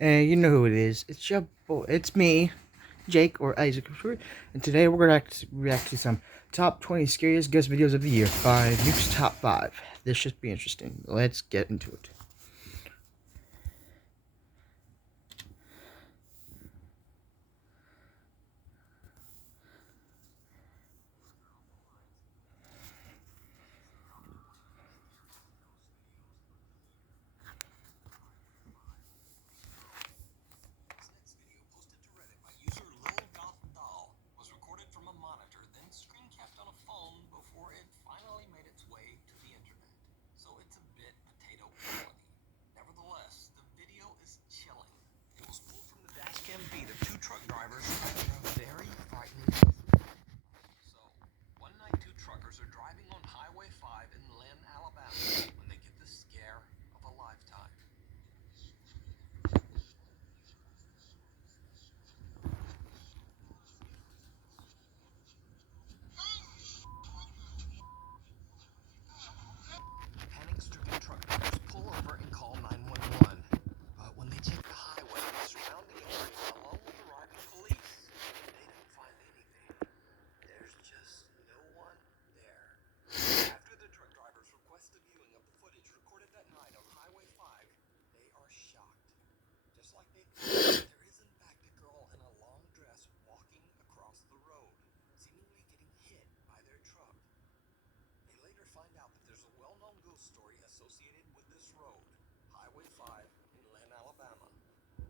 And you know who it is. It's your boy. It's me, Jake, or Isaac. And today we're going to react to some top 20 scariest ghost videos of the year by Nuke's Top 5. This should be interesting. Let's get into it.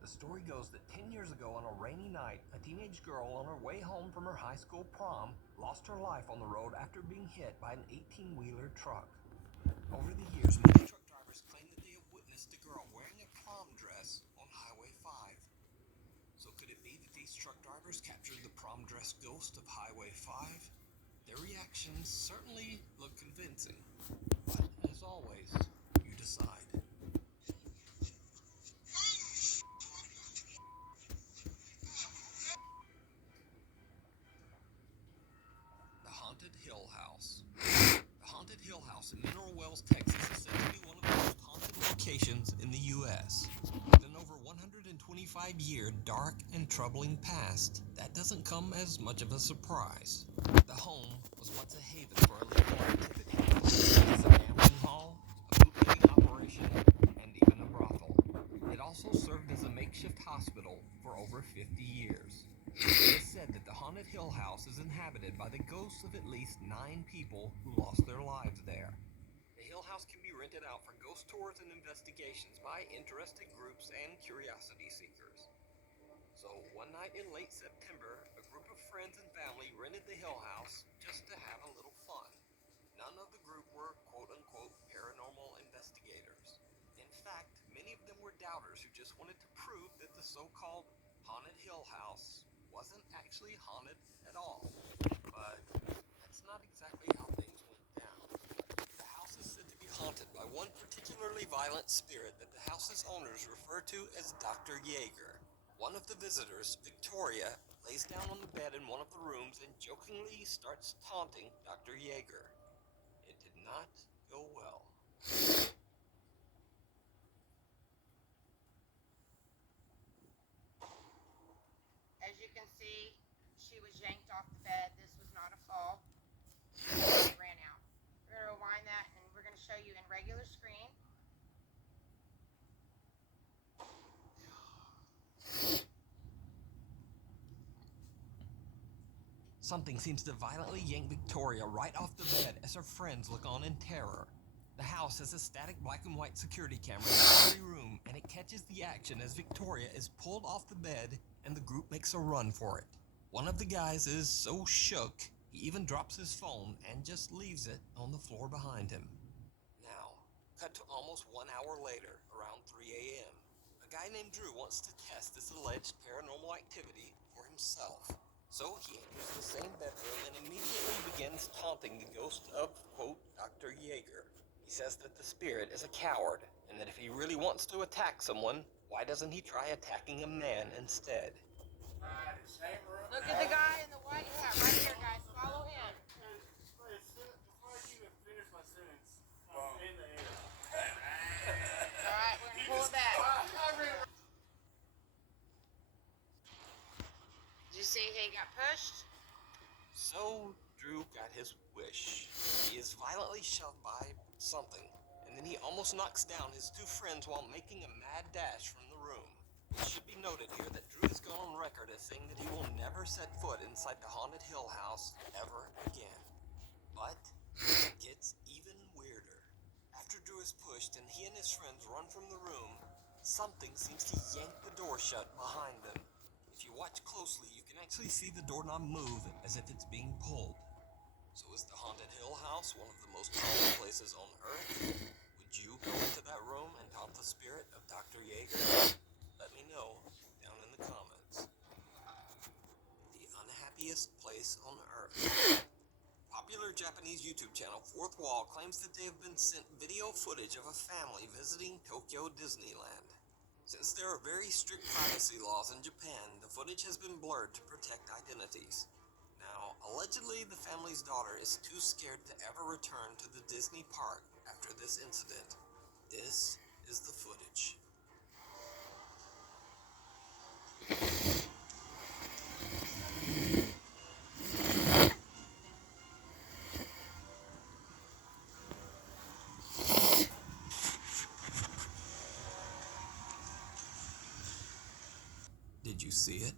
The story goes that 10 years ago on a rainy night, a teenage girl on her way home from her high school prom lost her life on the road after being hit by an 18-wheeler truck. Over the years, many truck drivers claim that they have witnessed a girl wearing a prom dress on Highway 5. So could it be that these truck drivers captured the prom dress ghost of Highway 5? Their reactions certainly look convincing. But, as always, you decide. The Haunted Hill House. The Haunted Hill House in Mineral Wells, Texas is said to be one of the most haunted locations in the U.S. With an over 125-year dark and troubling past, that doesn't come as much of a surprise. The home was once a haven for illegal activity. It was a gambling hall, a bootlegging operation, and even a brothel. It also served as a makeshift hospital for over 50 years. It is said that the Haunted Hill House is inhabited by the ghosts of at least 9 people who lost their lives there. The Hill House can be rented out for ghost tours and investigations by interested groups and curiosity seekers. So, one night in late September, a group of friends and family rented the Hill House just to have a little fun. None of the group were quote-unquote paranormal investigators. In fact, many of them were doubters who just wanted to prove that the so-called Haunted Hill House wasn't actually haunted at all. But that's not exactly how things went down. The house is said to be haunted by one particularly violent spirit that the house's owners refer to as Dr. Yeager. One of the visitors, Victoria, lays down on the bed in one of the rooms and jokingly starts taunting Dr. Yeager. It did not go well. As you can see, she was yanked off the bed. This was not a fall. She ran out. We're going to rewind that and we're going to show you in regular screen. Something seems to violently yank Victoria right off the bed as her friends look on in terror. The house has a static black and white security camera in every room, and it catches the action as Victoria is pulled off the bed and the group makes a run for it. One of the guys is so shook, he even drops his phone and just leaves it on the floor behind him. Now, cut to almost 1 hour later, around 3 a.m. A guy named Drew wants to test this alleged paranormal activity for himself. So he enters the same bedroom and immediately begins taunting the ghost of, quote, Dr. Yeager. He says that the spirit is a coward, and that if he really wants to attack someone, why doesn't he try attacking a man instead? Look at the guy in the white hat right there, guys. Follow him. Before I even finish my sentence, in the air. All right, we're going to pull it back. see he got pushed. So Drew got his wish. He is violently shoved by something, and then he almost knocks down his two friends while making a mad dash from the room. It should be noted here that Drew has gone on record as saying that he will never set foot inside the Haunted Hill House ever again. But it gets even weirder. After Drew is pushed and he and his friends run from the room, something seems to yank the door shut behind them. If you watch closely, you can actually see the doorknob move as if it's being pulled. So is the Haunted Hill House one of the most haunted places on Earth? Would you go into that room and taunt the spirit of Dr. Yeager? Let me know down in the comments. The unhappiest place on Earth. Popular Japanese YouTube channel Fourth Wall claims that they have been sent video footage of a family visiting Tokyo Disneyland. Since there are very strict privacy laws in Japan, the footage has been blurred to protect identities. Now, allegedly, the family's daughter is too scared to ever return to the Disney park after this incident. This is the footage. Did you see it?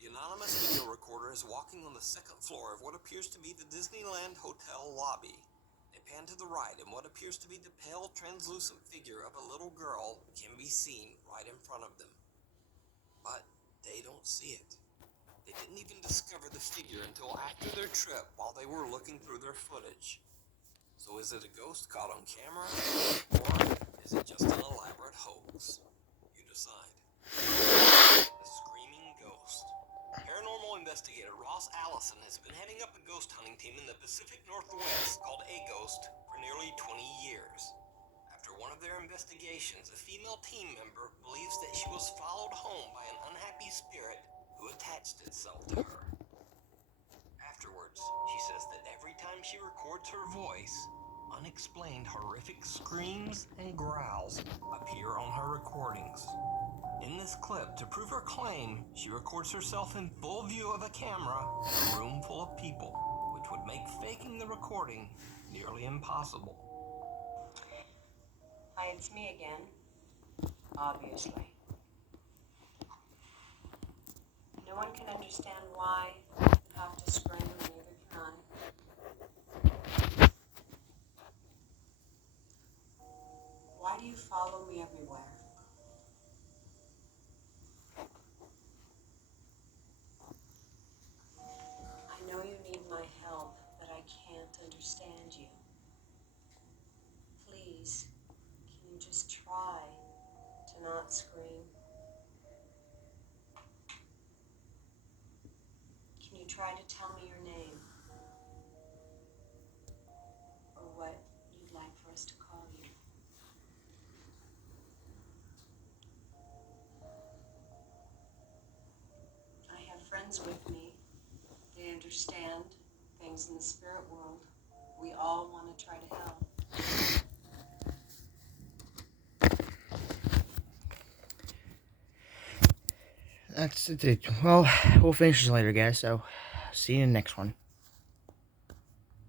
The anonymous video recorder is walking on the second floor of what appears to be the Disneyland Hotel lobby. They pan to the right, and what appears to be the pale, translucent figure of a little girl can be seen right in front of them. But they don't see it. They didn't even discover the figure until after their trip while they were looking through their footage. So is it a ghost caught on camera, or is it just an elaborate hoax? You decide. The Screaming Ghost. Paranormal investigator Ross Allison has been heading up a ghost hunting team in the Pacific Northwest called A-Ghost for nearly 20 years. After one of their investigations, a female team member believes that she was followed home by an unhappy spirit who attached itself to her. Afterwards, she says that every time she records her voice, unexplained horrific screams and growls appear on her recordings. In this clip, to prove her claim, she records herself in full view of a camera in a room full of people, which would make faking the recording nearly impossible. Hi, it's me again. Obviously. No one can understand why you have to scream, and neither can I. Why do you follow me everywhere? I know you need my help, but I can't understand you. Please, can you just try to not scream? Can you try to tell me your name? Or what you'd like for us to call you? I have friends with me. They understand things in the spirit world. We all want to try to help. That's it. Well, we'll finish this later, guys, so see you in the next one.